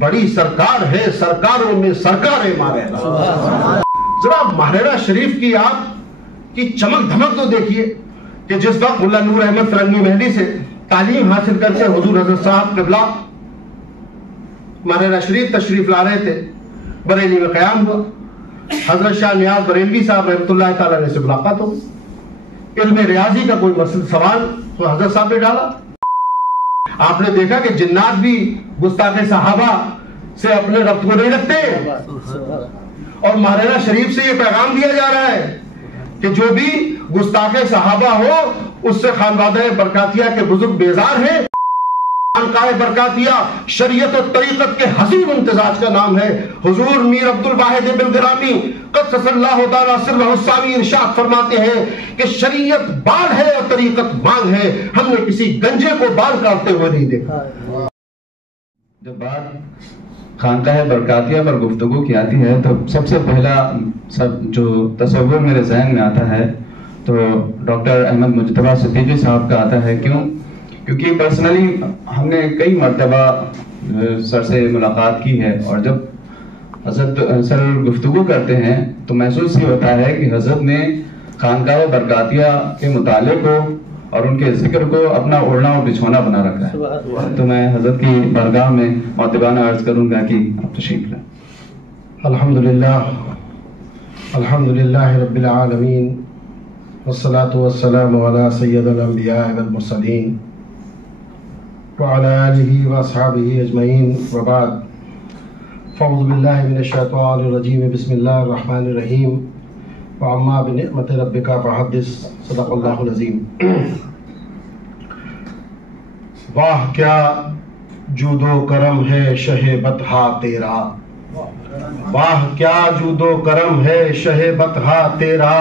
بڑی سرکار ہے سرکاروں میں سرکار مارینا. ذرا مارینا شریف کی آپ کی چمک دھمک تو دیکھیے کہ جس وقت ملا نور احمد فرنگی مہدی سے تعلیم حاصل کر کے حضور حضرت صاحب قبلہ مارینا شریف تشریف لا رہے تھے، بریلی میں قیام ہوا. حضرت شاہ نیاز بریلوی صاحب رحمۃ اللہ تعالیٰ نے سے ملاقات ہو. علم ریاضی کا کوئی سوال تو حضرت صاحب نے ڈالا. آپ نے دیکھا کہ جنات بھی گستاخ صحابہ سے اپنے ربط کو نہیں رکھتے، اور مارینا شریف سے یہ پیغام دیا جا رہا ہے کہ جو بھی گستاخ صحابہ ہو اس سے خانوادہ برکاتیہ کے بزرگ بیزار ہیں. خانقاہ برکاتیہ شریعت و طریقت کے حسین امتزاج کا نام ہے. حضور میر عبد الواحد بن گرامی قدس اللہ تعالی سرہ الثانی ارشاد فرماتے ہیں کہ شریعت بال ہے اور طریقت مانگ ہے. ہم نے کسی گنجے کو بال کاٹتے ہوئے نہیں دیکھا. جب بات خانقاہ برکاتیہ پر گفتگو کی آتی ہے تو سب سے پہلا جو تصور میرے ذہن میں آتا ہے تو ڈاکٹر احمد مجتبیٰ صدیقی صاحب کا آتا ہے. کیونکہ پرسنلی ہم نے کئی مرتبہ سر سے ملاقات کی ہے، اور جب حضرت سر گفتگو کرتے ہیں تو محسوس یہ ہوتا ہے کہ حضرت نے خانقاہ برکاتیہ کے مطالعے کو اور ان کے ذکر کو اپنا اوڑھنا اور بچھونا بنا رکھا ہے. تو میں حضرت کی بارگاہ میں مؤدبانہ عرض کروں گا کہ آپ تشریف لائیں. الحمدللہ الحمدللہ رب العالمین والصلاة والسلام علی سید الانبیاء والمرسلین وعلى آلہ واصحابہ اجمعین وبعد. فاعوذ باللہ من الشیطان الرجیم بسم اللہ الرحمن الرحیم. وعما بنعمت ربک فحدث. صدق اللہ العظیم. واہ کیا جود و کرم ہے شہ بطحا تیرا، واہ کیا جود و کرم ہے شہ بطحا تیرا،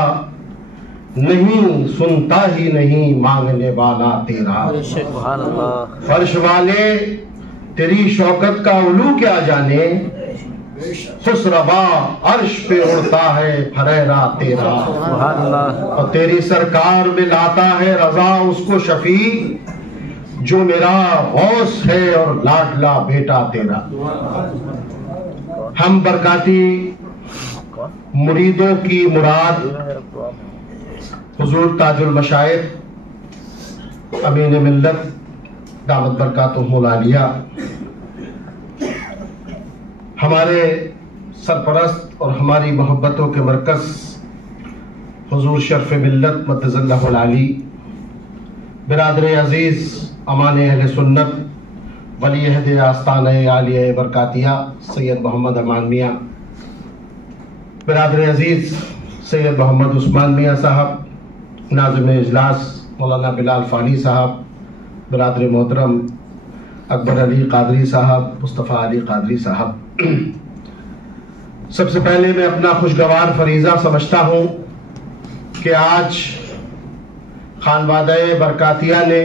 نہیں سنتا ہی نہیں مانگنے والا تیرا. فرش والے تیری شوکت کا علو کیا جانے، خسروا عرش پہ اڑتا ہے پھریرا تیرا. اور تیری سرکار میں لاتا ہے رضا اس کو شفیع جو میرا غوث ہے اور لاڈلا بیٹا تیرا. ہم برکاتی مریدوں کی مراد حضور تاج المشائخ امین ملت دامت برکاتہم العالیہ، ہمارے سرپرست اور ہماری محبتوں کے مرکز حضور شرف ملت مدظ اللہ العالی، برادر عزیز امان اہل سنت ولی عہد آستانہ عالیہ برکاتیہ سید محمد امان میاں، برادر عزیز سید محمد عثمان میاں صاحب، ناظم اجلاس مولانا بلال فانی صاحب، برادر محترم اکبر علی قادری صاحب، مصطفیٰ علی قادری صاحب. سب سے پہلے میں اپنا خوشگوار فریضہ سمجھتا ہوں کہ آج خانوادہ برکاتیہ نے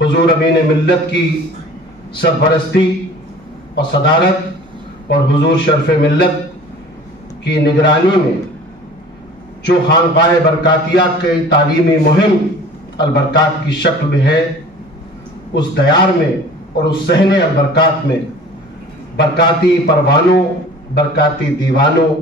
حضور امین ملت کی سرپرستی اور صدارت اور حضور شرف ملت کی نگرانی میں جو خانقاہ برکاتیہ کے تعلیمی مہم البرکات کی شکل میں ہے، اس دیار میں اور اس صحن البرکات میں برکاتی پروانوں، برکاتی دیوانوں،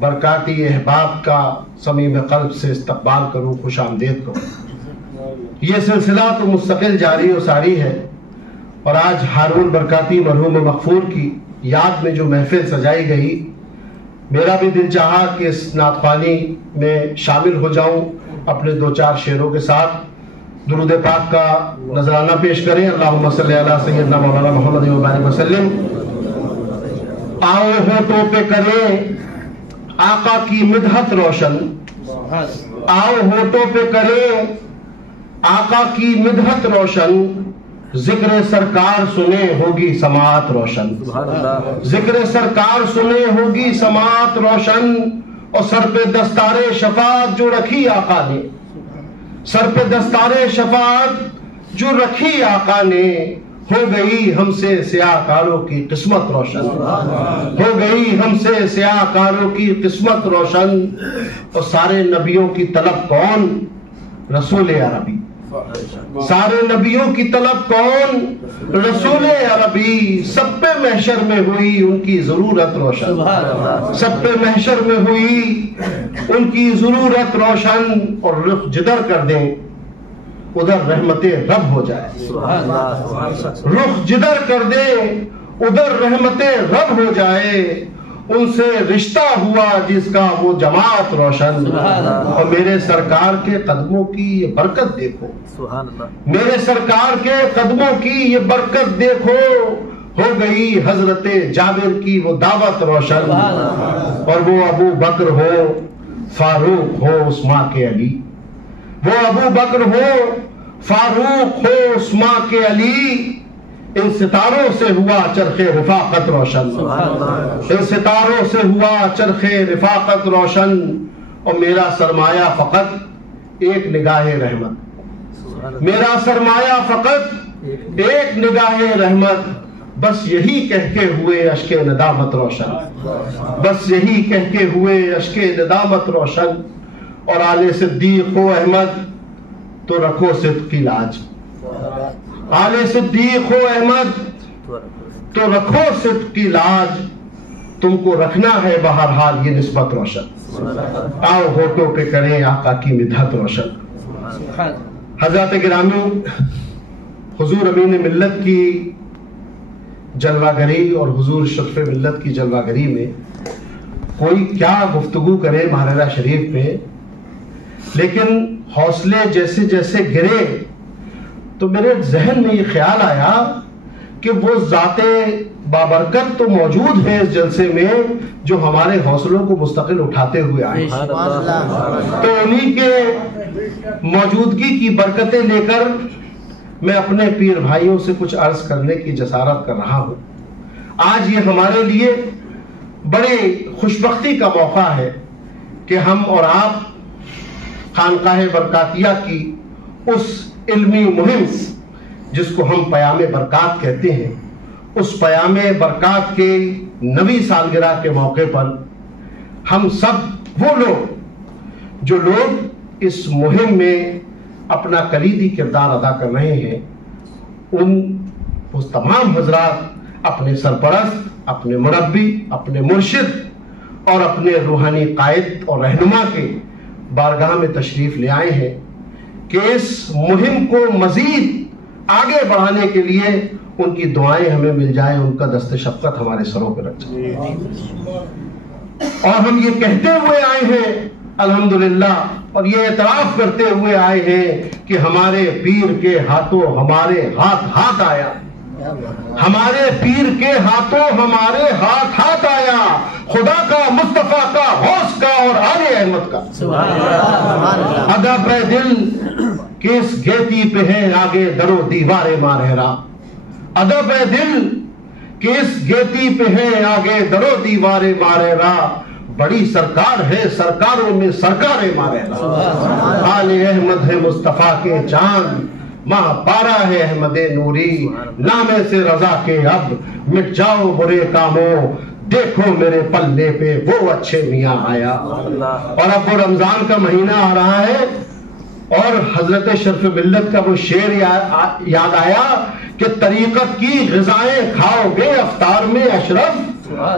برکاتی احباب کا صمیم قلب سے استقبال کروں، خوش آمدید کروں. یہ سلسلہ تو مستقل جاری و ساری ہے، اور آج ہارون برکاتی مرحوم مغفور کی یاد میں جو محفل سجائی گئی، میرا بھی دل چاہا کہ اس نعت خوانی میں شامل ہو جاؤں اپنے دو چار شعروں کے ساتھ. درود پاک کا نذرانہ پیش کریں. اللہم صلی علی سیدنا مولانا محمد وبارک وسلم. آؤ ہونٹوں پہ کریں آقا کی مدحت روشن، آؤ ہونٹوں پہ کریں آقا کی مدحت روشن، ذکر سرکار سنے ہوگی سماعت روشن، ذکر سرکار سنے ہوگی سماعت روشن. اور سر پہ دستار شفاعت جو رکھی آقا نے، سر پہ دستار شفاعت جو رکھی آقا نے، ہو گئی ہم سے سیاہ کاروں کی قسمت روشن، ہو گئی ہم سے سیاہ کاروں کی قسمت روشن. اور سارے نبیوں کی طلب کون؟ رسول عربی. سارے نبیوں کی طلب کون؟ رسول عربی. سب پہ محشر میں ہوئی ان کی ضرورت روشن. سب پہ محشر میں ہوئی ان کی ضرورت روشن. اور رخ جدھر کر دیں ادھر رحمت رب ہو جائے. رخ جدھر کر دیں ادھر رحمت رب ہو جائے. ان سے رشتہ ہوا جس کا وہ جماعت روشن. اور میرے سرکار کے قدموں کی یہ برکت دیکھو. میرے سرکار کے قدموں کی یہ برکت دیکھو. ہو گئی حضرت جابر کی وہ دعوت روشن. اور وہ ابو بکر ہو فاروق ہو عثمان کے علی. وہ ابو بکر ہو فاروق ہو عثمان کے علی. ان ستاروں سے ہوا چرخ رفاقت روشن. ان ستاروں سے ہوا چرخ رفاقت روشن. اور میرا سرمایہ فقط ایک نگاہ رحمت. میرا سرمایہ فقط ایک نگاہ رحمت. بس یہی کہہ کے ہوئے اشک ندامت روشن. بس یہی کہہ کے ہوئے اشک ندامت روشن. اور آل صدیق و احمد تو رکھو صدق کی لاج. آل صدیق و احمد تو رکھو صدق کی لاج. تم کو رکھنا ہے بہرحال یہ نسبت روشن. آؤ ہوٹوں پہ کریں آقا کی مدحت روشن. حضرات گرامی، حضور امین ملت کی جلوہ گری اور حضور شرف ملت کی جلوہ گری میں کوئی کیا گفتگو کرے مہررہ شریف پہ، لیکن حوصلے جیسے جیسے گرے تو میرے ذہن میں یہ خیال آیا کہ وہ ذات بابرکت تو موجود ہیں اس جلسے میں جو ہمارے حوصلوں کو مستقل اٹھاتے ہوئے آئے. تو انہی کے موجودگی کی برکتیں لے کر میں اپنے پیر بھائیوں سے کچھ عرض کرنے کی جسارت کر رہا ہوں. آج یہ ہمارے لیے بڑی خوشبختی کا موقع ہے کہ ہم اور آپ خانقاہ برکاتیہ کی اس علمی مہم جس کو ہم پیام برکات کہتے ہیں، اس پیام برکات کے 9ویں سالگرہ کے موقع پر ہم سب وہ لوگ جو لوگ اس مہم میں اپنا کلیدی کردار ادا کر رہے ہیں، اس تمام حضرات اپنے سرپرست، اپنے مربی، اپنے مرشد اور اپنے روحانی قائد اور رہنما کے بارگاہ میں تشریف لے آئے ہیں کہ اس مہم کو مزید آگے بڑھانے کے لیے ان کی دعائیں ہمیں مل جائیں، ان کا دست شفقت ہمارے سروں پہ رکھ جائے. اور ہم یہ کہتے ہوئے آئے ہیں الحمدللہ، اور یہ اعتراف کرتے ہوئے آئے ہیں کہ ہمارے پیر کے ہاتھوں ہمارے ہاتھ آیا. ہمارے پیر کے ہاتھوں ہمارے ہاتھ آیا. خدا کا، مصطفیٰ کا، غوث کا اور آل احمد کا. ادب دل کس گیتی پہ ہے آگے درو دیوار مارہرا. ادب دل کس گیتی پہ ہے آگے درو دیوار مارہرا. بڑی سرکار ہے سرکاروں میں سرکار مارہرا. آل احمد ہے مصطفیٰ کے جان، ماہ پارا ہے احمد نوری. نامے سے رضا کے اب مٹ جاؤ برے کاموں، دیکھو میرے پلے پہ وہ اچھے میاں آیا. اور اب وہ رمضان کا مہینہ آ رہا ہے اور حضرت شرف ملت کا وہ شعر یاد آیا کہ طریقت کی غذائیں کھاؤ گے افطار میں اشرف،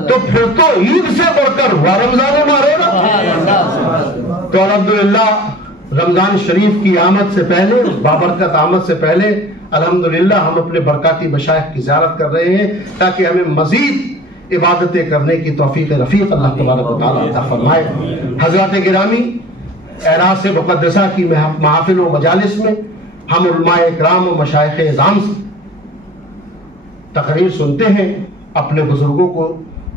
تو پھر تو عید سے بڑھ کر ہوا رمضان مارے گا. تو الحمدللہ رمضان شریف کی آمد سے پہلے، بابرکت آمد سے پہلے الحمدللہ ہم اپنے برکاتی مشائخ کی زیارت کر رہے ہیں تاکہ ہمیں مزید عبادتیں کرنے کی توفیق رفیق اللہ تبارک و تعالیٰ عطا فرمائے. حضرات گرامی، اعراض مقدسہ کی محافل و مجالس میں ہم علماء اکرام و مشائخ اعظام سے تقریر سنتے ہیں، اپنے بزرگوں کو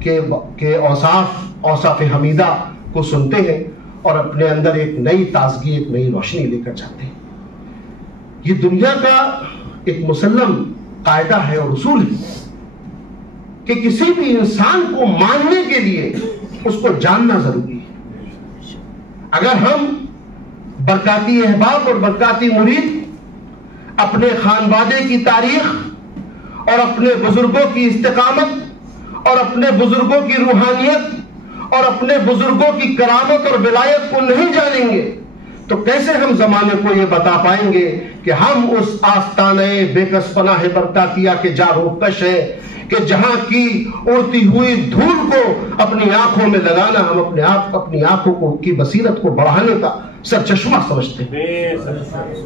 کے اوصاف حمیدہ کو سنتے ہیں اور اپنے اندر ایک نئی تازگی، ایک نئی روشنی لے کر جاتے ہیں. یہ دنیا کا ایک مسلم قاعدہ ہے اور اصول ہے کہ کسی بھی انسان کو ماننے کے لیے اس کو جاننا ضروری ہے. اگر ہم برکاتی احباب اور برکاتی مرید اپنے خانوادے کی تاریخ اور اپنے بزرگوں کی استقامت اور اپنے بزرگوں کی روحانیت اور اپنے بزرگوں کی کرامت اور ولایت کو نہیں جانیں گے تو کیسے ہم زمانے کو یہ بتا پائیں گے کہ ہم اس آستانے بے کس پناہ برکاتیہ کے جاروکش ہیں کہ جہاں کی اڑتی ہوئی دھول کو اپنی آنکھوں میں لگانا ہم اپنی آنکھوں کو کی بصیرت کو بڑھانے کا سرچشمہ سمجھتے ہیں.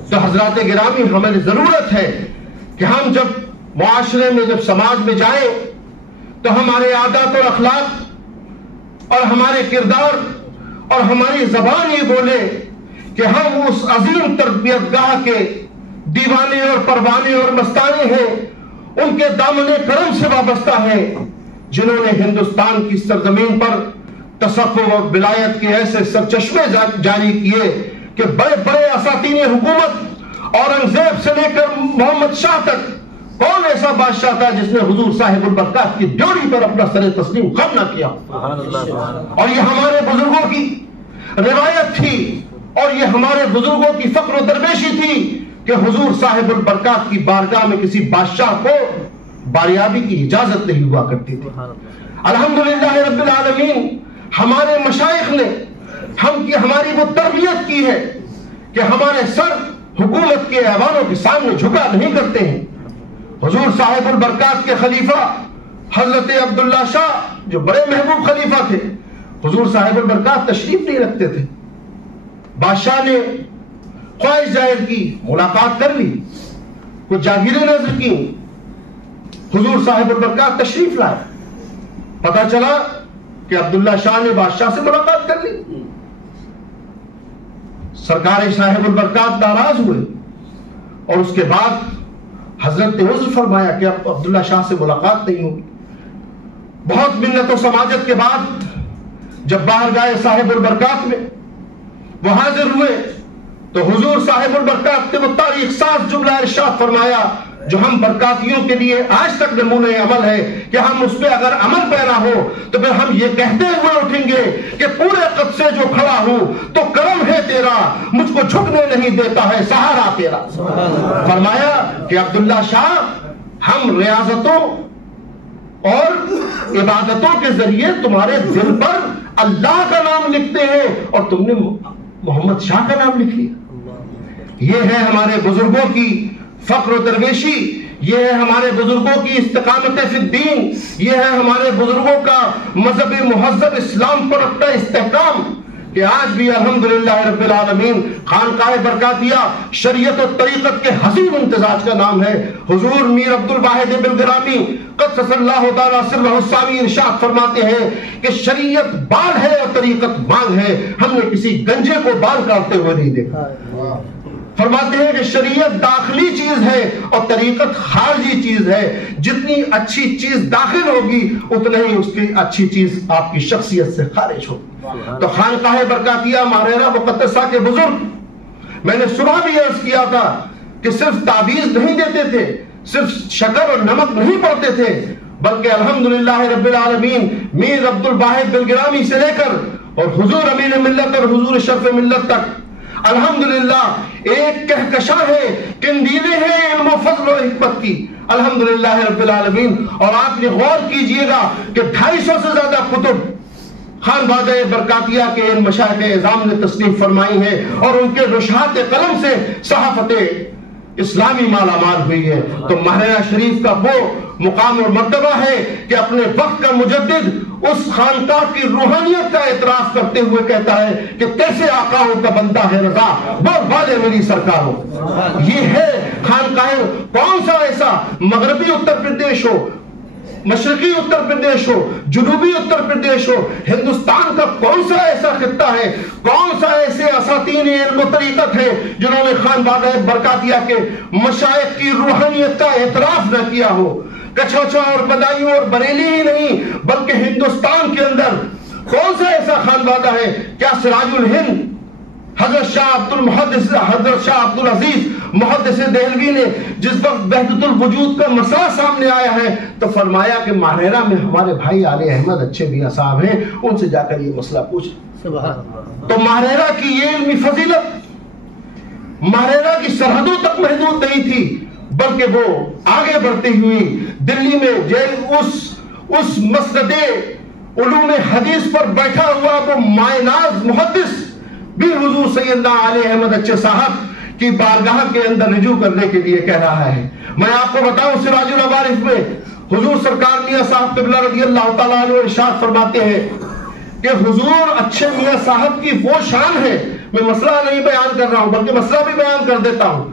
تو حضرات گرامی ہمیں ضرورت ہے کہ ہم جب معاشرے میں جب سماج میں جائیں تو ہمارے عادات اور اخلاق اور ہمارے کردار اور ہماری زبان یہ بولے کہ ہم اس عظیم تربیت گاہ کے دیوانے اور پروانے اور مستانے ہیں، ان کے دامن کرم سے وابستہ ہیں جنہوں نے ہندوستان کی سرزمین پر تصوف اور ولایت کے ایسے سرچشمے جاری کیے کہ بڑے بڑے اساطین حکومت اورنگزیب سے لے کر محمد شاہ تک کون ایسا بادشاہ تھا جس نے حضور صاحب البرکات کی ڈیوری پر اپنا سر تسلیم خم نہ کیا. اور یہ ہمارے بزرگوں کی روایت تھی اور یہ ہمارے بزرگوں کی فخر و درویشی تھی کہ حضور صاحب البرکات کی بارگاہ میں کسی بادشاہ کو باریابی کی اجازت نہیں ہوا کرتی تھی. الحمدللہ رب العالمین ہمارے مشائخ نے ہماری وہ تربیت کی ہے کہ ہمارے سر حکومت کے ایوانوں کے سامنے جھکا نہیں کرتے ہیں. حضور صاحب البرکات کے خلیفہ حضرت عبداللہ شاہ جو بڑے محبوب خلیفہ تھے، حضور صاحب البرکات تشریف نہیں رکھتے تھے. بادشاہ نے خواہش ظاہر کی، ملاقات کر لی، کچھ جاگیریں نظر کی، حضور صاحب البرکات تشریف لائے. پتہ چلا کہ عبداللہ شاہ نے بادشاہ سے ملاقات کر لی. سرکار صاحب البرکات ناراض ہوئے اور اس کے بعد حضرت نے عذر فرمایا کہ اب عبداللہ شاہ سے ملاقات نہیں ہوگی. بہت منت و سماجت کے بعد جب بارگاہ صاحب البرکات میں وہ حاضر ہوئے تو حضور صاحب البرکات نے وہ تاریخ ساز جملہ ارشاد فرمایا جو ہم برکاتیوں کے لیے آج تک نمونہ عمل ہے کہ ہم اس پہ اگر عمل پیرا ہو تو پھر ہم یہ کہتے ہوئے اٹھیں گے کہ پورے قد سے جو کھڑا ہوں تو کرم ہے تیرا، مجھ کو جھکنے نہیں دیتا ہے سہارا تیرا. فرمایا کہ عبداللہ شاہ ہم ریاضتوں اور عبادتوں کے ذریعے تمہارے دل پر اللہ کا نام لکھتے ہیں اور تم نے محمد شاہ کا نام لکھ لیا. یہ ہے ہمارے بزرگوں کی فخر و درویشی، یہ ہے ہمارے بزرگوں کی استقامت فی الدین، یہ ہے ہمارے بزرگوں کا مذہب مہذب اسلام پر رکھتا استحکام کہ آج بھی الحمدللہ رب العالمین خانقاہ برکاتیہ شریعت و طریقت کے حسین امتزاج کا نام ہے. حضور میر عبد الواحد بالگرامی قدس اللہ تعالی سرہ الثانی ارشاد فرماتے ہیں کہ شریعت بال ہے اور طریقت مانگ ہے. ہم نے کسی گنجے کو بال کاٹتے ہوئے نہیں دیکھا. فرماتے ہیں کہ شریعت داخلی چیز ہے اور طریقت خارجی چیز ہے. جتنی اچھی چیز داخل ہوگی اتنا ہی اس کی اچھی چیز آپ کی شخصیت سے خارج ہوگی. تو خانقاہ برکاتیہ ماریرہ مقدسہ کے بزرگ، میں نے صبح بھی عرض کیا تھا کہ صرف تعویذ نہیں دیتے تھے، صرف شکر اور نمک نہیں پڑتے تھے، بلکہ الحمدللہ رب العالمین میر عبد الواحد بالگرامی سے لے کر اور حضور امین ملت اور حضور شرف ملت تک الحمدللہ ایک کہکشاں ہے، قندیلیں ہیں علم و فضل و حکمت کی الحمدللہ رب العالمین. اور آپ نے غور کیجئے گا کہ 250 سے زیادہ کتب خانبادہ برکاتیہ کے ان مشائخ اعظام نے تصنیف فرمائی ہیں اور ان کے رشحات قلم سے صحافت اسلامی مالا مال ہوئی ہے. تو ماہرہ شریف کا وہ مقام اور مرتبہ ہے کہ اپنے وقت کا مجدد اس خانقاہ کی روحانیت کا اعتراف کرتے ہوئے کہتا ہے کہ کیسے آقاؤں کا بندہ ہے رضا بول والے میری سرکاروں. یہ ہے خانقاہ. کون سا ایسا مغربی اتر پردیش ہو، مشرقی اتر پردیش ہو، جنوبی اتر پردیش ہو، ہندوستان کا کون سا ایسا خطہ ہے، کون سا ایسے اساطین علم و طریقت ہے جنہوں نے خانبادہ برکاتیہ کے مشائخ کی روحانیت کا اعتراف نہ کیا ہو. کچھوچا اور بدایوں اور بریلی ہی نہیں بلکہ ہندوستان کے اندر کون سا ایسا خانبادہ ہے؟ کیا سراج الہند حضرت شاہ حضرت شاہ عبد العزیز محدث دہلوی نے جس وقت وحدت الوجود کا مسئلہ سامنے آیا ہے تو فرمایا کہ ماہرہ میں ہمارے بھائی علی احمد اچھے بھی صاحب ہیں، ان سے جا کر یہ مسئلہ پوچھیں. تو ماہرہ کی یہ علمی فضیلت ماہرہ کی سرحدوں تک محدود نہیں تھی بلکہ وہ آگے بڑھتی ہوئی دلی میں اس مسند علوم حدیث پر بیٹھا ہوا وہ مائناز محدث بھی حضور سیدنا علی احمد اچے صاحب کی بارگاہ کے اندر رجوع کرنے کے لیے کہہ رہا ہے۔ میں آپ کو بتاؤں سراج العوارف میں حضور سرکار میاں صاحب قبلہ رضی اللہ تعالیٰ عنہ ارشاد فرماتے ہیں کہ حضور اچھے میاں صاحب کی وہ شان ہے، میں مسئلہ نہیں بیان کر رہا ہوں بلکہ مسئلہ بھی بیان کر دیتا ہوں۔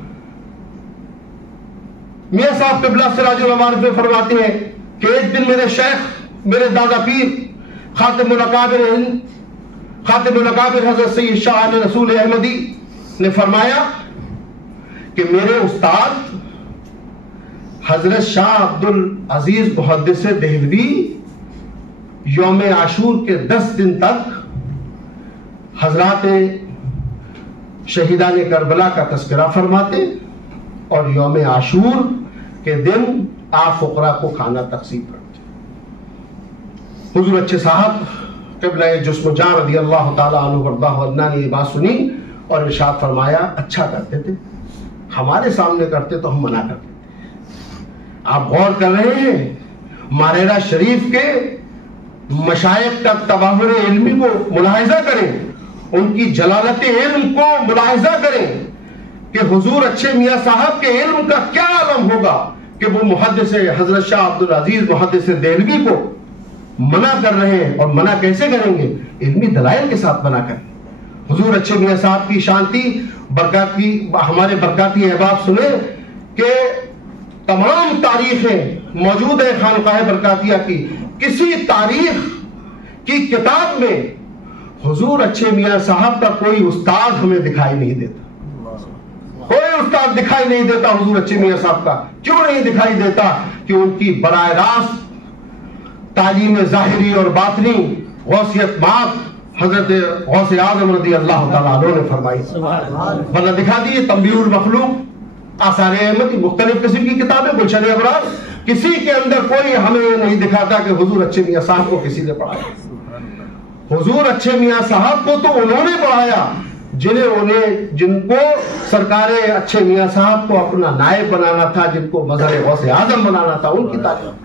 میاں صاحب قبلہ سراج العوارف میں فرماتے ہیں کہ ایک دن میرے شیخ، میرے دادا پیر خاتم الاکابر ہند، خاتم الاکابر حضرت سید شاہ علی رسول احمدی نے فرمایا کہ میرے استاد حضرت شاہ عبد العزیز محدث دہلوی یوم عاشور کے 10 دن تک حضرات شہیدان کربلا کا تذکرہ فرماتے اور یوم عاشور کے دن آپ فقراء کو کھانا تقسیم کرتے۔ حضور اچھے صاحب قبلہ جسم جاں رضی اللہ تعالیٰ عنہ وردہ عنہ نے یہ بات سنی اور ارشاد فرمایا اچھا کرتے تھے، ہمارے سامنے کرتے تو ہم منع کرتے تھے۔ آپ غور کر رہے ہیں ماریرہ شریف کے مشائخ کا تباہر علمی کو ملاحظہ کریں، ان کی جلالت علم کو ملاحظہ کریں کہ حضور اچھے میاں صاحب کے علم کا کیا عالم ہوگا کہ وہ محدث حضرت شاہ عبد العزیز محدث دہلوی کو منع کر رہے ہیں، اور منع کیسے کریں گے؟ علمی دلائل کے ساتھ منع کریں۔ حضور اچھے میاں صاحب کی شانتی برکاتی، ہمارے برکاتی احباب سنیں کہ تمام تاریخیں موجود ہے خانقاہ برکاتیہ کی، کسی تاریخ کی کتاب میں حضور اچھے میاں صاحب کا کوئی استاد ہمیں دکھائی نہیں دیتا، کوئی استاد دکھائی نہیں دیتا حضور اچھے میاں صاحب کا۔ کیوں نہیں دکھائی دیتا؟ کہ ان کی براہ راست تعلیم ظاہری اور باطنی غوثیت مات حضرت غوث اعظم رضی اللہ تعالیٰ عنہ نے فرمائی، ورنہ دکھا دیے تنبیہ المخلوق، آثار احمدی، مختلف قسم کی کتابیں، گلشن ابرار، کسی کے اندر کوئی ہمیں نہیں دکھاتا کہ حضور اچھے میاں صاحب کو کسی نے پڑھایا۔ حضور اچھے میاں صاحب کو تو انہوں نے پڑھایا جن کو سرکار اچھے میاں صاحب کو اپنا نائب بنانا تھا، جن کو مظہر غوث اعظم بنانا تھا، ان کی تعلیم۔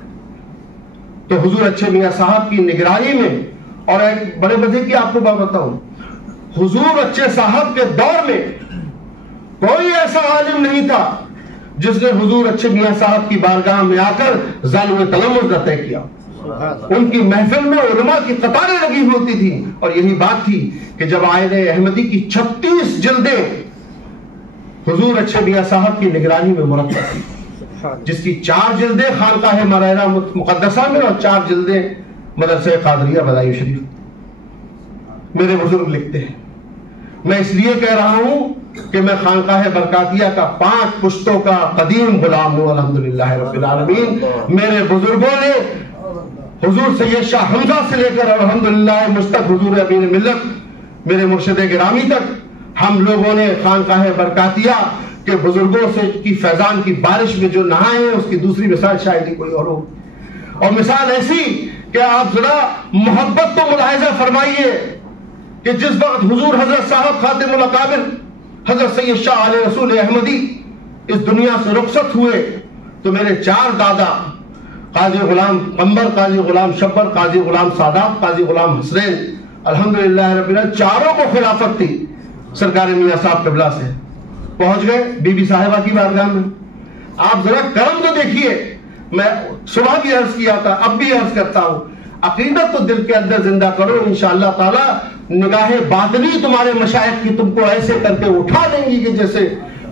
تو حضور اچھے میاں صاحب کی نگرانی میں، اور ایک بڑے مزے کی آپ کو بات بتاؤں، حضور اچھے صاحب کے دور میں کوئی ایسا عالم نہیں تھا جس نے حضور اچھے میاں صاحب کی بارگاہ میں آ کر ظالم تلمذ طے کیا۔ ان کی محفل میں علماء کی قطاریں لگی ہوتی تھی، اور یہی بات تھی کہ جب آئین احمدی کی 36 جلدیں حضور اچھے میاں صاحب کی نگرانی میں مرتب تھی، جس کی 4 جلدیں خانقاہ ماریرہ مقدسہ میں اور 4 جلدیں مدرسہ قادریہ بدایو شریف۔ میرے بزرگ لکھتے ہیں، میں اس لیے کہہ رہا ہوں کہ میں خانقاہ برکاتیہ کا 5 پشتوں کا قدیم غلام ہوں، الحمدللہ رب العالمین۔ میرے بزرگوں نے حضور سید شاہ حمزہ سے لے کر الحمدللہ مجتبی حضور امین ملت میرے مرشد گرامی تک، ہم لوگوں نے خانقاہ برکاتیہ کے بزرگوں سے کی فیضان کی بارش میں جو نہائے ہیں، اس کی دوسری مثال شاید ہی کوئی اور ہو۔ اور مثال ایسی کہ آپ ذرا محبت تو ملاحظہ فرمائیے کہ جس وقت حضور حضرت صاحب خاتم الاکابر حضرت سید شاہ علی رسول احمدی اس دنیا سے رخصت ہوئے، تو میرے 4 دادا قاضی غلام قمبر، قاضی غلام شبر، قاضی غلام سادات، قاضی غلام حسنین، الحمدللہ رب العالمین، چاروں کو خلافت تھی سرکار میاں صاحب قبلہ سے۔ پہنچ گئے بی بی صاحبہ کی بارگاہ میں۔ آپ ذرا کرم تو دیکھیے، میں صبح بھی عرض کیا تھا، اب بھی عرض کرتا ہوں، عقیدت تو دل کے اندر زندہ کرو، انشاءاللہ تعالی نگاہ باطنی تمہارے مشائخ کی تم کو ایسے کر کے اٹھا دیں گی کہ جیسے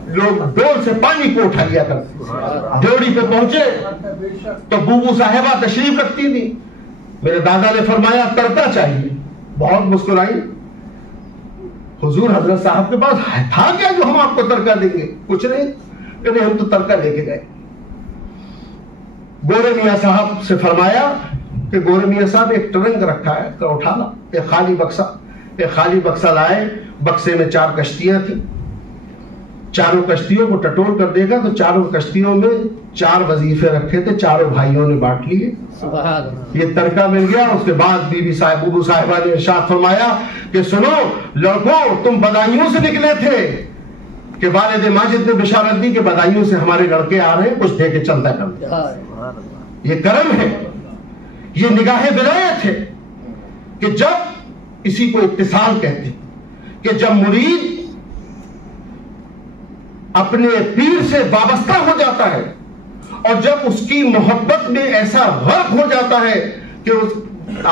لوگ ڈول سے پانی کو اٹھا لیا کرتے۔ ڈیوڑی پہ پہنچے تو بوبو صاحبہ تشریف رکھتی تھی، میرے دادا نے فرمایا ترکہ چاہیے، بہت مسکرائی۔ حضور حضرت صاحب کے پاس تھا کیا جو ہم آپ کو ترکہ دیں گے؟ کچھ نہیں، کہ ہم تو ترکہ لے کے گئے۔ گورے میاں صاحب سے فرمایا کہ گورے میاں صاحب ایک ٹرنک رکھا ہے، تو اٹھا لا، ایک خالی بکسہ لائے، بکسے میں 4 کشتیاں تھیں، چاروں کشتیوں کو ٹٹول کر دے گا تو چاروں کشتیوں میں 4 وظیفے رکھے تھے، چاروں بھائیوں نے بانٹ لیے، یہ ترکہ مل گیا۔ اس کے بعد بی بی صاحب بوبو صاحبہ نے ارشاد فرمایا کہ سنو لڑکوں، تم بدایوں سے نکلے تھے، کہ والد ماجد نے بشارت دی کہ بدایوں سے ہمارے لڑکے آ رہے ہیں، کچھ دے کے چلتا کرتے۔ یہ کرم ہے، یہ نگاہ ولایت ہے کہ جب کسی کو اتصال کہتے، کہ جب مرید اپنے پیر سے وابستہ ہو جاتا ہے اور جب اس کی محبت میں ایسا غرق ہو جاتا ہے کہ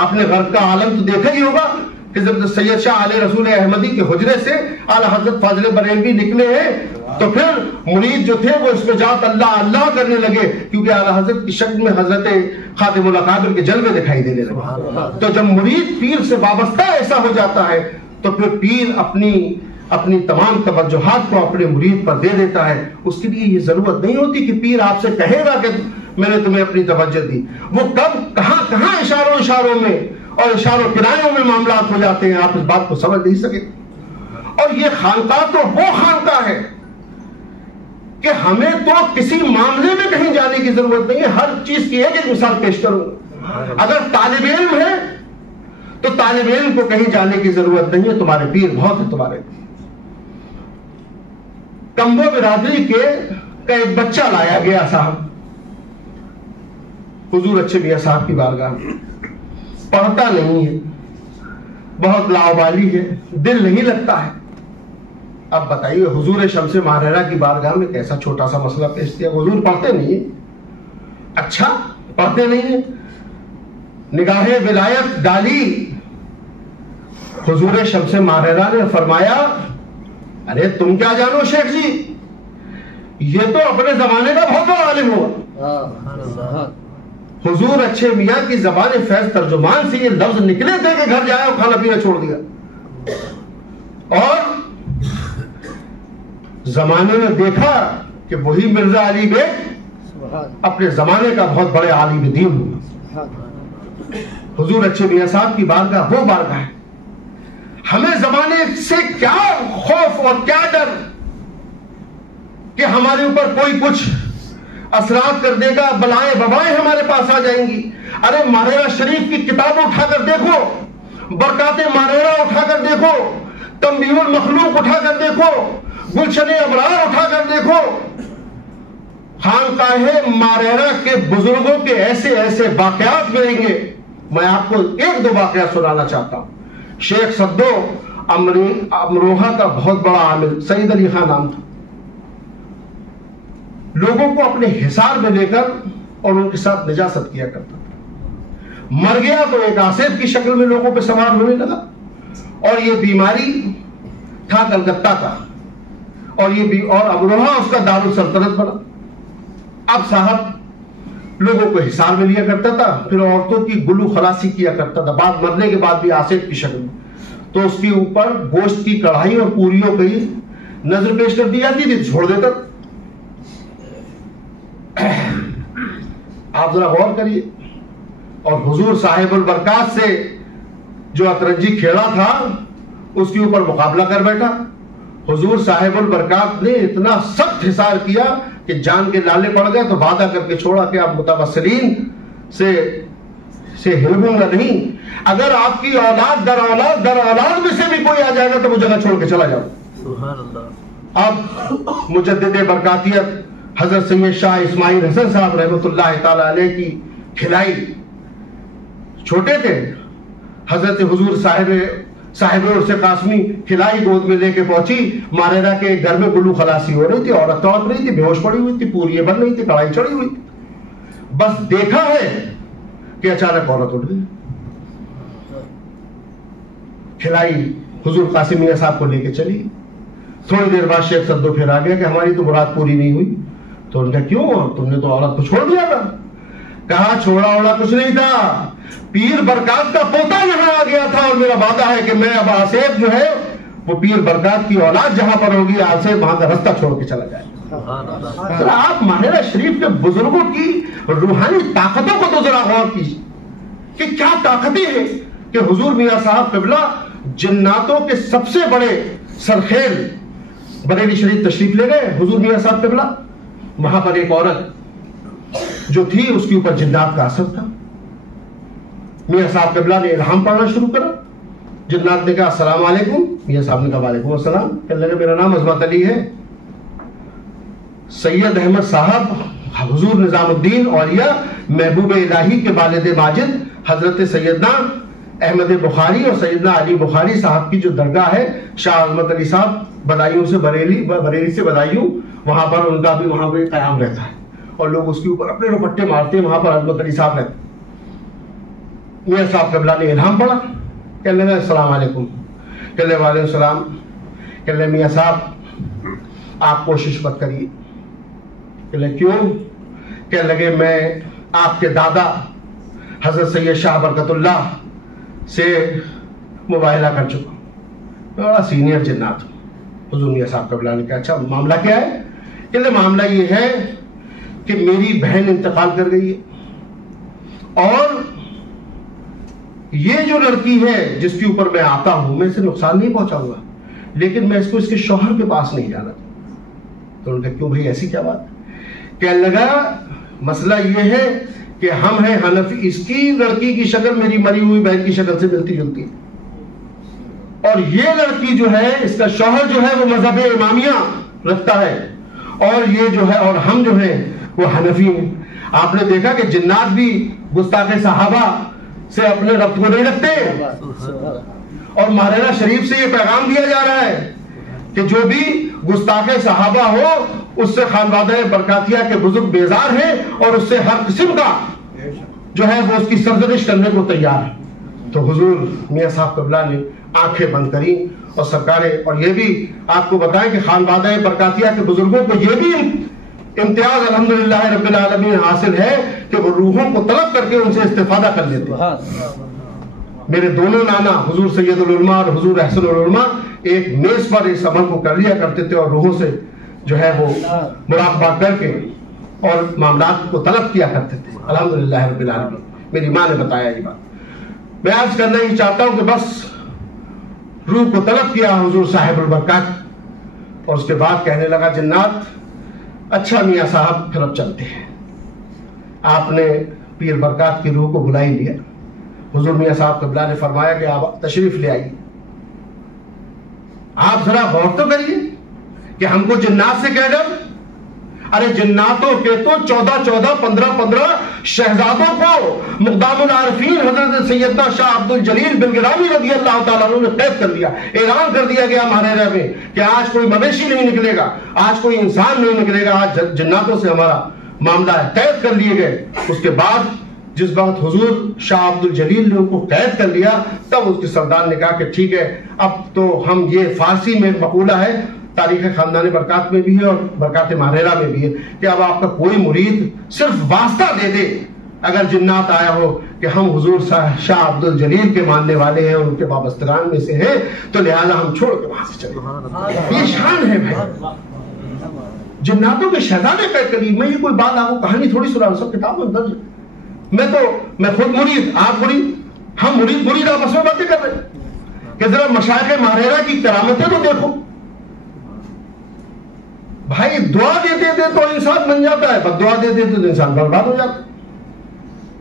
آپ نے غرق کا عالم تو دیکھا ہی ہوگا کہ جب سید شاہ علیہ رسول احمدی کے حجرے سے اعلیٰ حضرت فاضل بریلوی نکلے ہیں تو پھر مرید جو تھے وہ اس میں جات اللہ اللہ کرنے لگے، کیونکہ اعلیٰ حضرت کی شکل میں حضرت خاتم الاکابر کے جلوے دکھائی دینے لگے۔ تو جب مرید پیر سے وابستہ ایسا ہو جاتا ہے تو پھر پیر اپنی تمام توجہات کو اپنے مرید پر دے دیتا ہے۔ اس کے لیے یہ ضرورت نہیں ہوتی کہ پیر آپ سے کہے گا کہ میں نے تمہیں اپنی توجہ دی، وہ کب کہاں اشاروں میں اور اشاروں کنایوں میں معاملات ہو جاتے ہیں، آپ اس بات کو سمجھ نہیں سکے۔ اور یہ خانقاہ تو وہ خانقاہ ہے کہ ہمیں تو کسی معاملے میں کہیں جانے کی ضرورت نہیں ہے، ہر چیز کی ایک ایک مثال پیش کروں۔ اگر طالب علم ہے تو طالب علم کو کہیں جانے کی ضرورت نہیں ہے، تمہارے پیر بہت ہے تمہارے۔ کمبو برادری کا ایک بچہ لایا گیا صاحب حضور اچھے میاں صاحب کی بارگاہ میں، پڑھتا نہیں ہے، بہت لاؤبالی ہے، دل نہیں لگتا ہے۔ اب بتائیے حضور شمس ماہرہ کی بارگاہ میں کیسا چھوٹا سا مسئلہ پیش کیا۔ حضور پڑھتے نہیں ہیں، اچھا پڑھتے نہیں ہیں، نگاہ ولایت ڈالی، حضور شمس ماہرہ نے فرمایا ارے تم کیا جانو شیخ جی، یہ تو اپنے زمانے کا بہت بڑا عالم ہوا۔ حضور اچھے میاں کی زبان فیض ترجمان سے یہ لفظ نکلے تھے کہ گھر جایا اور کھانا پینا چھوڑ دیا، اور زمانے میں دیکھا کہ وہی مرزا علی بیگ اپنے زمانے کا بہت بڑے عالم دین ہوا۔ حضور اچھے میاں صاحب کی بارگاہ وہ بارگاہ ہے۔ ہمیں زمانے سے کیا خوف اور کیا ڈر کہ ہمارے اوپر کوئی کچھ اثرات کر دے گا، بلائیں وبائیں ہمارے پاس آ جائیں گی۔ ارے ماہرہ شریف کی کتاب اٹھا کر دیکھو، برکات ماہرہ اٹھا کر دیکھو، تنبیہ المخلوق اٹھا کر دیکھو، گلشن ابرار اٹھا کر دیکھو، خانقاہ ماہرہ کے بزرگوں کے ایسے ایسے واقعات ملیں گے۔ میں آپ کو ایک دو واقعہ سنانا چاہتا ہوں۔ شیخ صدو امروہہ کا بہت بڑا عامل سید علی خان نام تھا، لوگوں کو اپنے حصار میں لے کر اور ان کے ساتھ نجاست کیا کرتا تھا۔ مر گیا تو ایک آصف کی شکل میں لوگوں پہ سوار ہونے لگا، اور یہ بیماری تھا کلکتہ کا، اور امروہہ اس کا دارالسلطنت بنا۔ اب صاحب لوگوں کو حصار میں لیا کرتا تھا، پھر عورتوں کی گلو خلاصی کیا کرتا تھا، بعد مرنے کے بعد بھی آصف کی شکل میں، تو اس کے اوپر گوشت کی کڑھائی اور پوریوں کی نظر پیش کر دی جاتی تھی، چھوڑ دیتا۔ آپ ذرا غور کریے۔ اور حضور صاحب البرکات سے جو اترنجی کھیڑا تھا اس کے اوپر مقابلہ کر بیٹھا۔ حضور صاحب البرکات نے اتنا سخت حصار کیا کہ جان کے لالے پڑ گئے، تو وعدہ کر کے چھوڑا کہ آپ متوسلین سے ہلوں گا نہیں، اگر آپ کی اولاد در اولاد میں سے بھی کوئی آ جائے گا تو وہ جگہ چھوڑ کے چلا جاؤ۔ اب مجدد برکاتیت حضرت سید شاہ اسماعیل حسن صاحب رحمۃ اللہ تعالی علیہ کی کھلائی، چھوٹے تھے، حضرت حضور صاحب عرص قاسمی کھلائی گود میں لے کے پہنچی، ماہرہ کے گھر میں گلو خلاصی ہو رہی تھی، عورت توڑ رہی تھی، بے ہوش پڑی ہوئی تھی، پوریاں بن رہی تھی، کڑھائی چڑھی ہوئی تھی۔ بس دیکھا ہے کہ اچانک عورت اٹھ گئی، کھلائی حضور قاسم میاں صاحب کو لے کے چلی۔ تھوڑی دیر بعد شیخ صدو پھر آ گیا کہ ہماری تو مراد پوری نہیں ہوئی۔ تو ان کا کیوں، تم نے تو عورت کو چھوڑ دیا تھا۔ کہا چھوڑا اوڑا کچھ نہیں تھا، پیر برکات کا پوتا یہاں آ گیا تھا، اور میرا وعدہ ہے کہ میں اب آصف جو ہے وہ پیر برکات کی اولاد جہاں پر ہوگی، آصف وہاں کا رستہ چھوڑ کے چلا جائے۔ ذرا آپ ماہرہ شریف کے بزرگوں کی روحانی طاقتوں کو تو ذرا غور کیجیے کہ کیا طاقتیں ہیں کہ حضور میاں صاحب قبلہ جناتوں کے سب سے بڑے سرخیل بریلی شریف تشریف لے گئے۔ حضور میاں صاحب قبلہ وہاں پر ایک عورت جو تھی اس کے اوپر جنات کا اثر تھا، میاں صاحب قبلہ نے الہام پڑھنا شروع کرا، جنات نے کہا السلام علیکم، میاں صاحب نے کہا وعلیکم السلام، کہنے لگے میرا نام عظمت علی ہے۔ سید احمد صاحب حضور نظام الدین اولیاء محبوب الہی کے والد ماجد حضرت سیدنا احمد بخاری اور سیدنا علی بخاری صاحب کی جو درگاہ ہے شاہ عظمت علی صاحب بدایوں سے بریلی سے بدایوں، وہاں پر ان کا بھی وہاں پہ قیام رہتا ہے اور لوگ اس کے اوپر اپنے روپٹے مارتے ہیں. وہاں پر عظمت علی صاحب رہتے. میاں صاحب قبلہ نے الہام پڑھا، کہنے لگا السلام علیکم. کہنے وعلیکم السلام. کہنے میاں صاحب آپ کوشش مت کریے. کہنے کیوں؟ کہنے لگے میں آپ کے دادا حضرت سید شاہ برکت اللہ سے مباہلہ کر چکا ہوں، بڑا سینئر جنات ہوں. حضور میاں صاحب قبلہ نے کہا اچھا معاملہ کیا ہے؟ کہنے معاملہ یہ ہے کہ میری بہن انتقال کر گئی ہے اور یہ جو لڑکی ہے جس کے اوپر میں آتا ہوں میں اسے نقصان نہیں پہنچاؤں گا، لیکن میں اس کو اس کے شوہر کے پاس نہیں جانا. تو انہوں نے کہا کیوں بھائی ایسی کیا بات؟ کہنے لگا مسئلہ یہ ہے کہ ہم ہیں حنفی، اس کی لڑکی کی شکل میری مری ہوئی بہن کی شکل سے ملتی جلتی ہے، اور یہ لڑکی جو ہے اس کا شوہر جو ہے وہ مذہب امامیہ رکھتا ہے، اور یہ جو ہے اور ہم جو ہیں وہ حنفی ہیں. آپ نے دیکھا کہ جنات بھی گستاخ صحابہ سے اپنے ربط کو نہیں رکھتے، اور ماہرہ شریف سے یہ پیغام دیا جا رہا ہے کہ جو بھی گستاخ صحابہ ہو اس سے خانوادہ برکاتیہ کے بزرگ بیزار ہیں اور اس سے ہر قسم کا جو ہے وہ اس کی سرزنش کرنے کو تیار ہے. تو حضور میاں صاحب قبلہ نے آنکھیں بند کریں اور سرکاریں، اور یہ بھی آپ کو بتائیں کہ خانوادہ برکاتیہ کے بزرگوں کو یہ بھی امتیاز الحمدللہ رب العالمین حاصل ہے کہ وہ روحوں کو طلب کر کے ان سے استفادہ کر لیتے ہیں. میرے دونوں نانا حضور سید العلماء اور حضور احسن العلماء ایک میز پر اس عمل کو کر لیا کرتے تھے اور روحوں سے جو ہے وہ مراقبہ کر کے اور معاملات کو طلب کیا کرتے تھے. الحمدللہ رب العالمین. میری ماں نے بتایا یہ بات. میں عرض کرنا ہی چاہتا ہوں کہ بس روح کو طلب کیا حضور صاحب البرکات، اور اس کے بعد کہنے لگا جنات اچھا میاں صاحب پھر اب چلتے ہیں. آپ نے پیر برکات کی روح کو بلا ہی لیا. حضور میاں صاحب قبلہ نے فرمایا کہ آپ تشریف لے آئیے. آپ ذرا غور تو کریے کہ ہم کو جنات سے کیا ڈر؟ ارے جناتوں کے تو 14 15 شہزادوں کو مقدام العارفین حضرت سیدنا شاہ عبد الجلیل بلگرامی رضی اللہ تعالیٰ عنہ نے قید کر دیا. اعلان کر دیا گیا ہمارے میں کہ آج کوئی مویشی نہیں نکلے گا، آج کوئی انسان نہیں نکلے گا، آج جناتوں سے ہمارا معاملہ ہے. قید کر لیے گئے. اس کے بعد جس وقت حضور شاہ عبد الجلیل نے ان کو قید کر لیا تب اس کے سردار نے کہا کہ ٹھیک ہے اب تو ہم، یہ فارسی میں مقولہ ہے، تاریخ خاندان برکات میں بھی ہے اور برکات ماہرہ میں بھی ہے، کہ اب آپ کا کوئی مرید صرف واسطہ دے دے اگر جنات آیا ہو کہ ہم حضور شاہ عبد الجلیل کے ماننے والے ہیں اور ان کے وابستگان میں سے ہیں، تو لہذا ہم چھوڑ کے وہاں سے چلے. یہ شان ہے بھائی. جناتوں کے شہزادے قید کر لی. میں یہ کوئی بات آپ کو کہانی تھوڑی سنا، سب کتاب میں درج ہے. میں خود مرید، آپ مرید، ہم مرید آپس میں باتیں کر رہے ہیں کہ ذرا مشائخ ماہرہ کی کرامتیں تو دیکھو. بھائی دعا دیتے تھے تو انسان بن جاتا ہے، بد دعا دیتے تھے تو انسان برباد ہو جاتا ہے.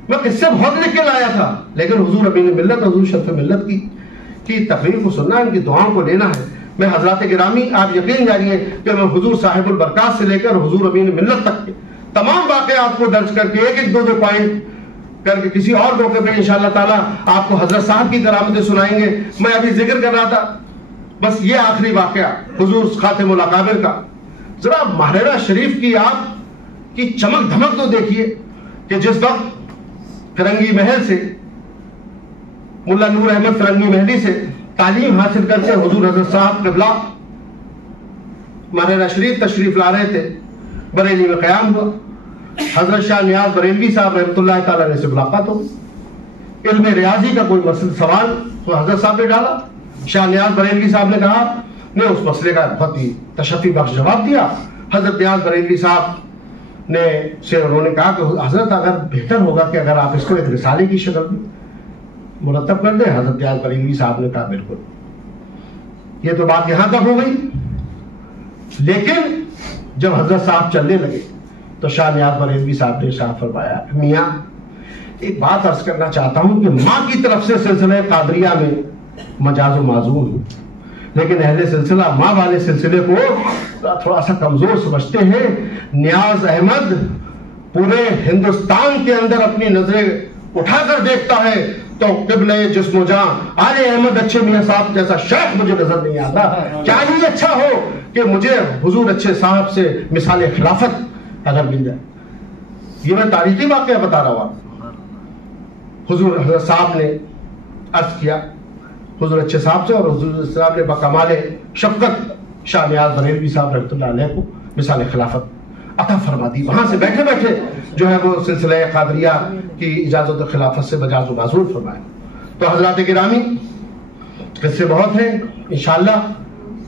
میں قصے بہت لکھ کے لایا تھا، لیکن حضور امین ملت، حضور شرف ملت کی تقریر کو سننا، ان کی دعاؤں کو لینا ہے. میں حضرات گرامی آپ یقین جانیے کہ میں حضور صاحب البرکات سے لے کر حضور امین ملت تک کے تمام واقعات کو درج کر کے ایک دو پوائنٹ کر کے کسی اور موقع پہ انشاءاللہ تعالیٰ آپ کو حضرت صاحب کی کرامتیں سنائیں گے. میں ابھی ذکر کر رہا تھا بس یہ آخری واقعہ حضور خاتم الاکابر کا. ذرا ماہرہ شریف کی آپ کی چمک دھمک تو دیکھیے کہ جس وقت فرنگی محل سے ملا نور احمد فرنگی محلی سے تعلیم حاصل کر کے حضور حضرت صاحب قبلہ ماہرہ شریف تشریف لا رہے تھے، بریلی میں قیام ہوا. حضرت شاہ نیاز بریلوی صاحب رحمۃ اللہ تعالیٰ نے سے ملاقات ہو. علم ریاضی کا کوئی سوال تو حضرت صاحب نے ڈالا. شاہ نیاز بریلوی صاحب نے کہا، نے اس مسئلے کا بہت ہی تشفی بخش جواب دیا. حضرت نیاز بریلوی صاحب نے انہوں نے کہا کہ حضرت اگر بہتر ہوگا کہ اگر آپ اس کو ایک رسالے کی شکل میں مرتب کر دیں. حضرت نیاز بریلوی صاحب نے کہا بالکل. یہ تو بات یہاں تک ہو گئی. لیکن جب حضرت صاحب چلنے لگے تو شاہ نیاز بریلوی صاحب نے شاہ فرمایا، میاں ایک بات عرض کرنا چاہتا ہوں کہ ماں کی طرف سے سلسلہ قادریہ میں مجاز و معذور ہوں، لیکن اہل سلسلہ ماں والے سلسلے کو تھوڑا سا کمزور سمجھتے ہیں. نیاز احمد پورے ہندوستان کے اندر اپنی نظریں اٹھا کر دیکھتا ہے تو قبلے جسم و جان آل احمد اچھے میاں صاحب جیسا شیخ مجھے نظر نہیں آتا. کیا ہی اچھا ہو کہ مجھے حضور اچھے صاحب سے مثال خلافت اگر مل جائے. یہ میں تاریخی واقعہ بتا رہا ہوں. حضور حضرت صاحب نے عرض کیا حضور اچھے صاحب سے, اور حضور صاحب نے بکمال شفقت شاہ نیاز بریلوی صاحب رحمۃ اللہ علیہ کو مثال خلافت عطا فرما دی. وہاں سے بیٹھے بیٹھے جو ہے وہ سلسلہ قادریہ کی اجازت خلافت سے مجاز و معزول فرمائے. تو حضرات گرامی قصے بہت ہیں. انشاءاللہ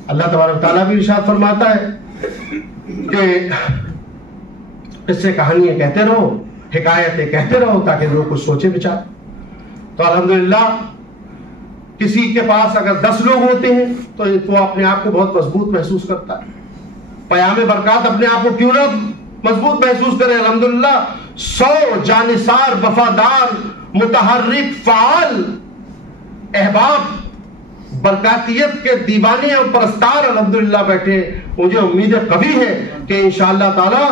اللہ تبارک تعالیٰ بھی ارشاد فرماتا ہے کہ قصے کہانیاں کہتے رہو, حکایتیں کہتے رہو تاکہ لوگ کچھ سوچے بچارے. تو الحمدللہ کسی کے پاس اگر 10 لوگ ہوتے ہیں تو وہ اپنے آپ کو بہت مضبوط محسوس کرتا ہے. پیام برکات اپنے آپ کو کیوں نہ مضبوط محسوس کرے. الحمدللہ 100 جانثار وفادار متحرک فعال احباب برکاتیت کے دیوانے اور پرستار الحمدللہ بیٹھے. مجھے امید قوی ہے کہ انشاءاللہ تعالی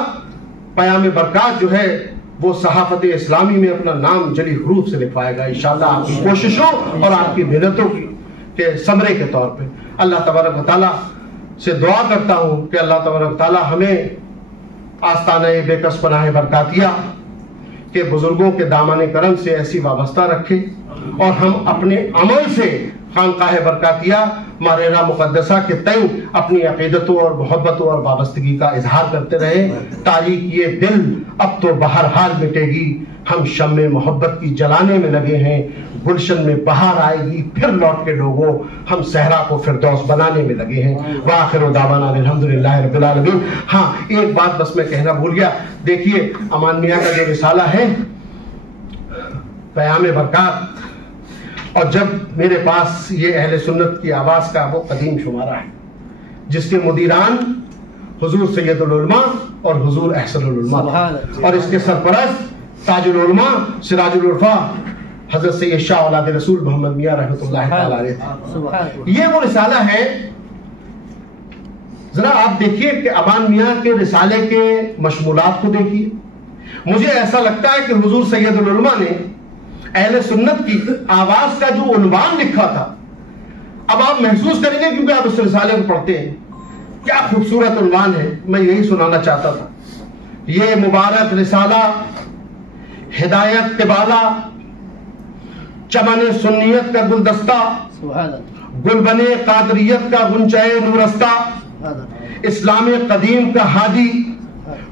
پیام برکات جو ہے وہ صحافت اسلامی میں اپنا نام جلی حروف سے لکھوائے گا انشاءاللہ آپ کی کوششوں اور آپ کی محنتوں کے ثمرے کے طور پہ. اللہ تبارک و تعالیٰ سے دعا کرتا ہوں کہ اللہ تبارک و تعالیٰ ہمیں آستانہ بے کس پناہ برکاتیہ کے بزرگوں کے دامن کرم سے ایسی وابستہ رکھے اور ہم اپنے عمل سے خانقاہ برکاتیہ ماریرہ مقدسہ کے تئیں اپنی عقیدتوں اور محبتوں اور وابستگی کا اظہار کرتے رہے. تاریخ یہ دل اب تو بہرحال مٹے گی, ہم شمع محبت کی جلانے میں لگے ہیں. گلشن میں بہار آئے گی, پھر لوٹ کے لوگوں ہم صحرا کو فردوس بنانے میں لگے ہیں. وآخر دعوانا الحمدللہ رب العالمین. ہاں ایک بات بس میں کہنا بھول گیا. دیکھیے امان میاں کا جو رسالہ ہے پیام برکات, اور جب میرے پاس یہ اہل سنت کی آواز کا وہ قدیم شمارہ ہے جس کے مدیران حضور سید العلماء اور حضور احسن العلماء اور اس کے سرپرست تاج العلماء سراج العرفاء حضرت سید شاہ اولاد رسول محمد میاں رحمۃ اللہ تعالی علیہ. یہ وہ رسالہ ہے. ذرا آپ دیکھیے کہ امان میاں کے رسالے کے مشمولات کو دیکھیے. مجھے ایسا لگتا ہے کہ حضور سید العلماء نے اہل سنت کی آواز کا جو عنوان لکھا تھا, اب آپ محسوس کریں گے کیونکہ آپ اس رسالے کو پڑھتے ہیں, کیا خوبصورت عنوان ہے. میں یہی سنانا چاہتا تھا. یہ مبارک رسالہ ہدایت تبالا چمن سنیت کا گلدستہ, گلبن قادریت کا غنچہ نورستہ, اسلام قدیم کا ہادی,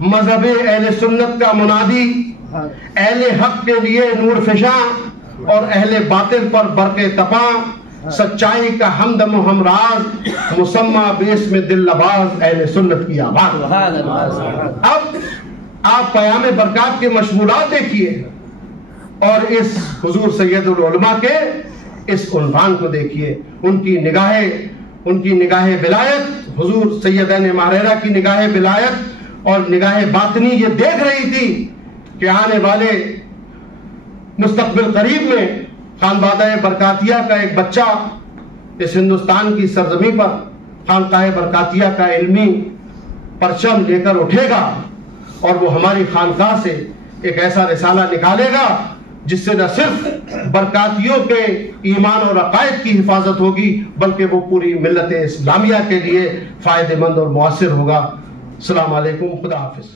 مذہب اہل سنت کا منادی, اہل حق کے لیے نور فشاں اور اہل باطل پر برق تپاں, سچائی کا ہمدم و ہمراز مسمہ باسم دل لباز اہل سنت کی آواز. اب آپ پیام برکات کے مشمولات دیکھیے اور اس حضور سید العلماء کے اس عنوان کو دیکھیے. ان کی نگاہ ولایت حضور سیدین ماریرہ کی نگاہ ولایت اور نگاہ باطنی یہ دیکھ رہی تھی کہ آنے والے مستقبل قریب میں خانبادہ برکاتیہ کا ایک بچہ اس ہندوستان کی سرزمین پر خانقاہ برکاتیہ کا علمی پرچم لے کر اٹھے گا اور وہ ہماری خانقاہ سے ایک ایسا رسالہ نکالے گا جس سے نہ صرف برکاتیوں کے ایمان اور عقائد کی حفاظت ہوگی بلکہ وہ پوری ملت اسلامیہ کے لیے فائدہ مند اور مؤثر ہوگا. السلام علیکم, خدا حافظ.